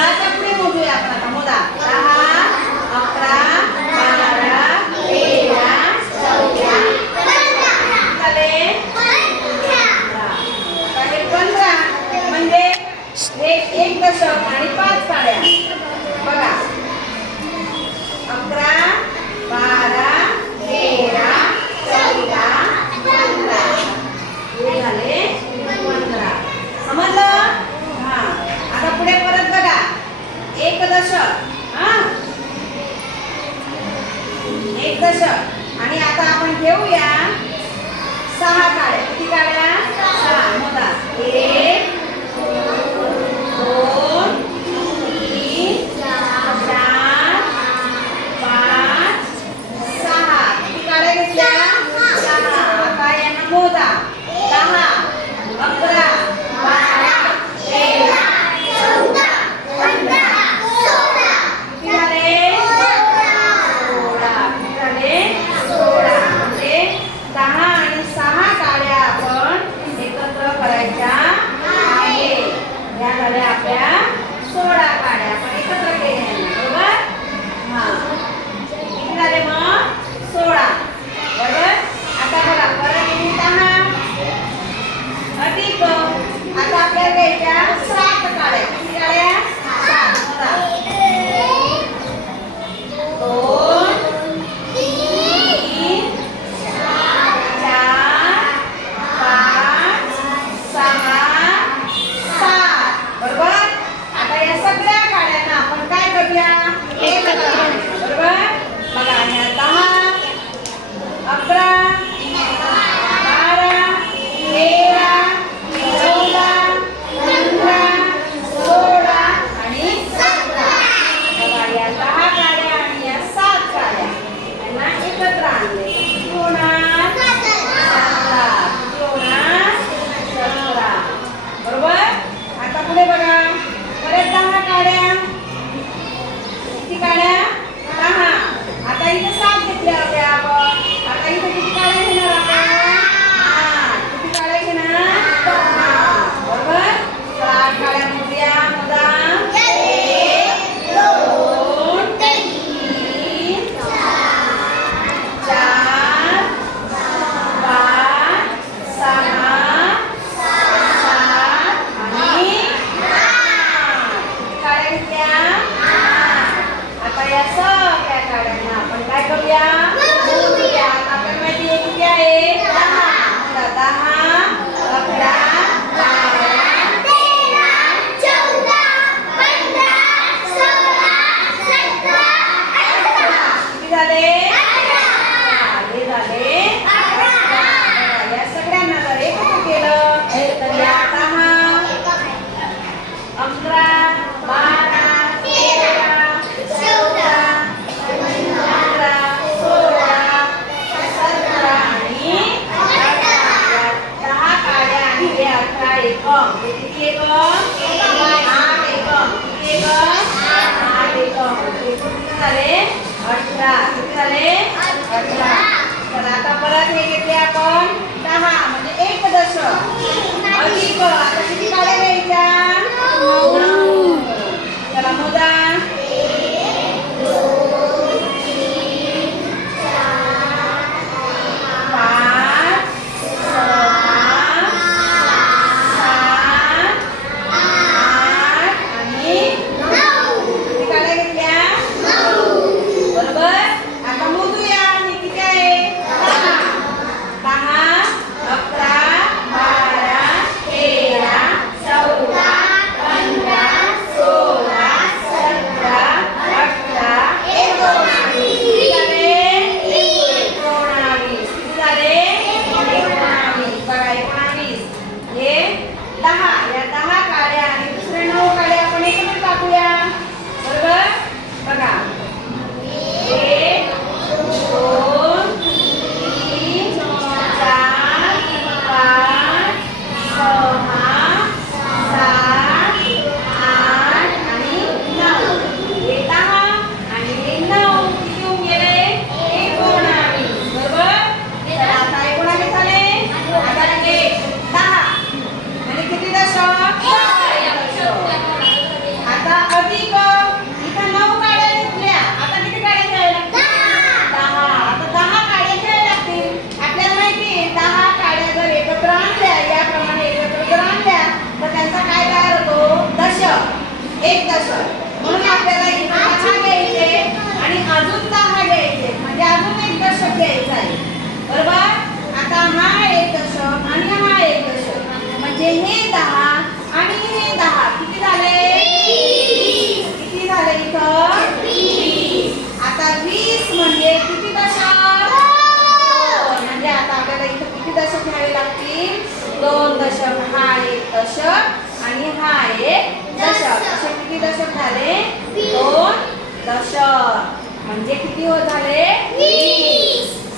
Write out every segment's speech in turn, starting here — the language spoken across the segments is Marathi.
Dá-se a primo, viu? Tá mudado. Tá? दशक आणि आता आपण घेऊया सहा काड्या. किती काड्या? सहा. मधात एक किती झाले? अठरा. किती झाले? आता परत हे घेतले आपण दहा म्हणजे एक दशक. आता किती काढायला एक तासात. म्हणून आपल्याला इथं दहा घ्यायचे आणि अजून दहा घ्यायचे. म्हणजे अजून एक दशक घ्यायचं आहे. बरोबर? आता हा एक दशक आणि हा एक दशक. म्हणजे हे दहा आणि हे दहा. किती झाले? किती झाले इथं? आता वीस म्हणजे किती दशक? म्हणजे आता आपल्याला इथं किती दशक घ्यावे लागतील? दोन दशक. हा एक दशक आणि हा एक किती दशक झाले? दोन दशक. म्हणजे किती होत झाले?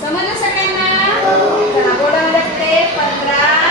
समजलं सगळ्यांना? हो. बोर्डामध्ये पंधरा